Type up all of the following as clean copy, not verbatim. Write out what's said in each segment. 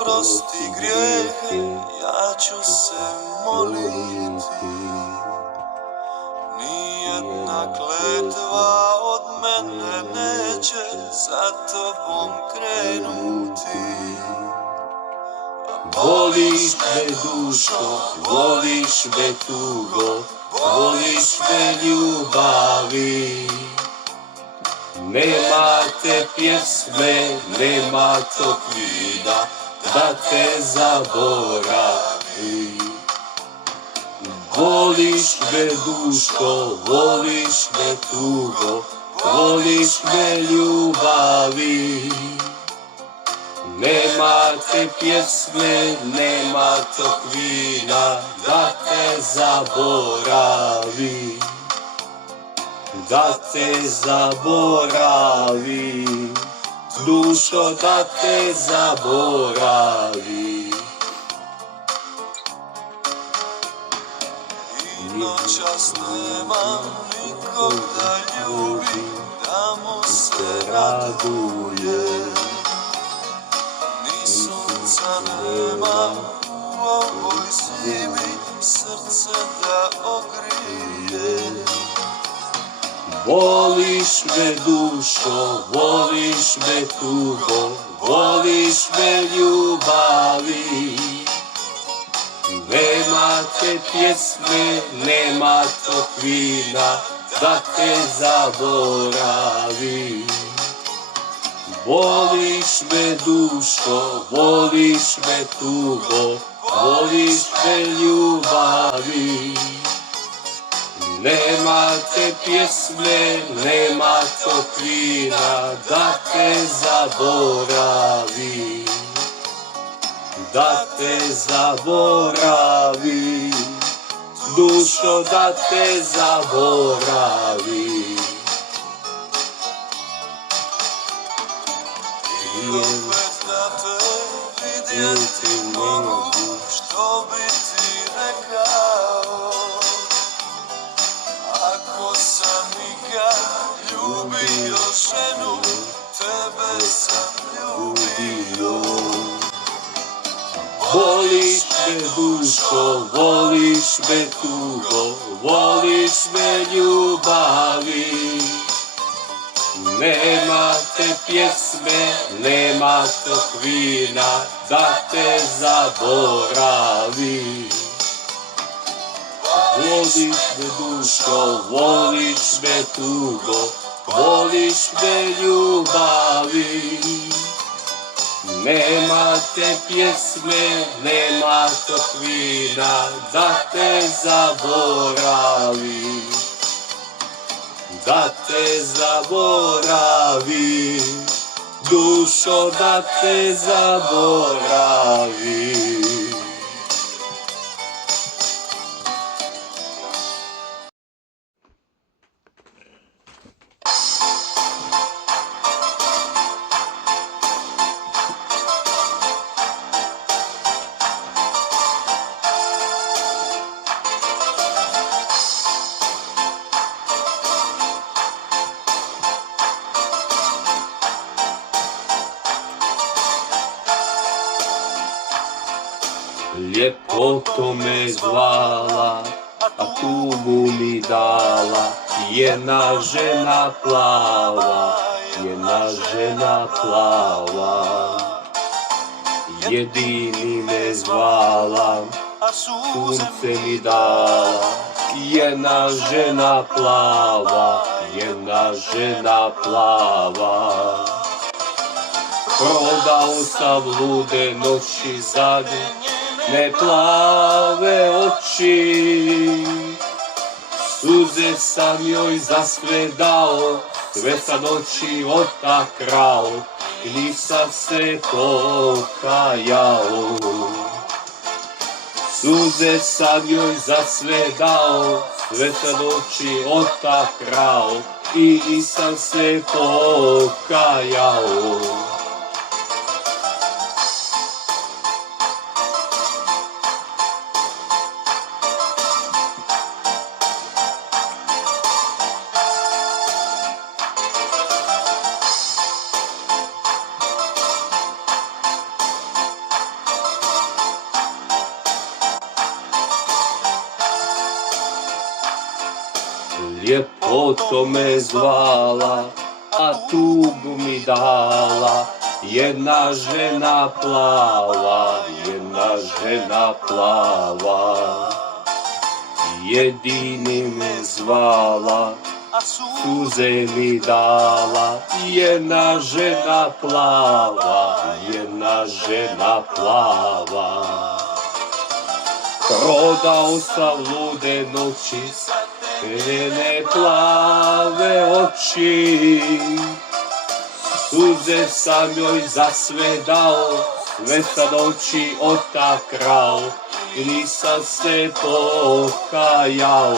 oprosti grijehe, ja ću se moliti. Nijedna kletva od mene neće za tobom krenuti. Voliš me dušo, voliš me tugo, voliš me ljubavi. Nema te pjesme, nema tog vida, da te zaboravi. Voliš me dušo, voliš me tugo, voliš me ljubavi. Nema te pjesme, nema tog vina, da te zaboravi. Da te zaboravi, dušo, da te zaboravi. I noćas nemam nikog da ljubim, da mu se raduje. Ni sunca nemam u ovoj zimi, srce da ogrije. Voliš me dušo, voliš me tugo, voliš me ljubavi. Nema te pjesme, nema tog vina, da te zaboravi. Voliš me dušo, voliš me tugo, voliš me ljubavi. Nema te pjesme, nema tog vina, da te zaboravi. Da te zaboravi, dušo, da te zaboravi. I opet da te vidjeti mogu, što bi ti rekao. Ako sam ikad ljubio ženu, tebe sam ljubio. Voliš me dušo, voliš me tugo, voliš me ljubavi. Nema te pjesme, nema tog vina, da te zaboravi. Voliš me dušo, voliš me tugo, voliš me ljubavi. Nema te pjesme, nema tog vina, da te zaboravi. Da te zaboravi, dušo, da te zaboravi. Ljepoto me zvala, a tugu mi dala, jedna žena plava, jedna žena plava. Jedini me zvala, sunce mi dala, jedna žena plava, jedna žena plava. Prodao sam lude noći za ne plave oči, suze sam joj za sve dao, sve sam oči otakrao, nisam se pokajao. Suze sam joj za sve dao, sve sam oči otakrao i nisam se pokajao. ljepoto me zvala, a tugu mi dala jedna žena plava, jedna žena plava. Jedini me zvala, a su suze mi dala, jedna žena plava, jedna žena plava. Prodao sam lude noći, njene plave oči, suze sam joj za sve dao, sve sam oči otakrao i nisam se pokajao.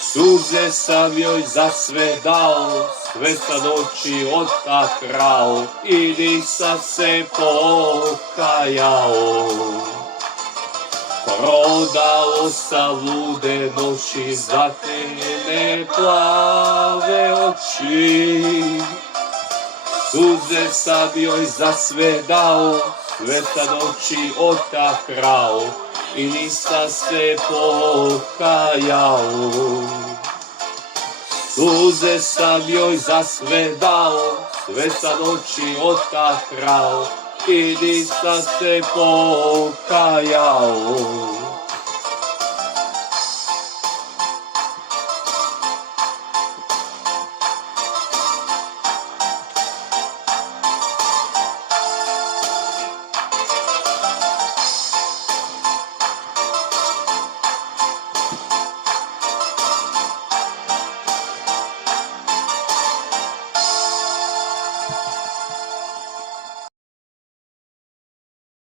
Suze sam joj za sve dao, sve sam oči otakrao i nisam se pokajao. Prodao sam lude noći za njene plave oči, suze sam joj za sve dao, sve sam oči otakrao i nisam se pokajao. Suze sam joj za sve dao, sve sam oči otakrao i nisam se pokajao.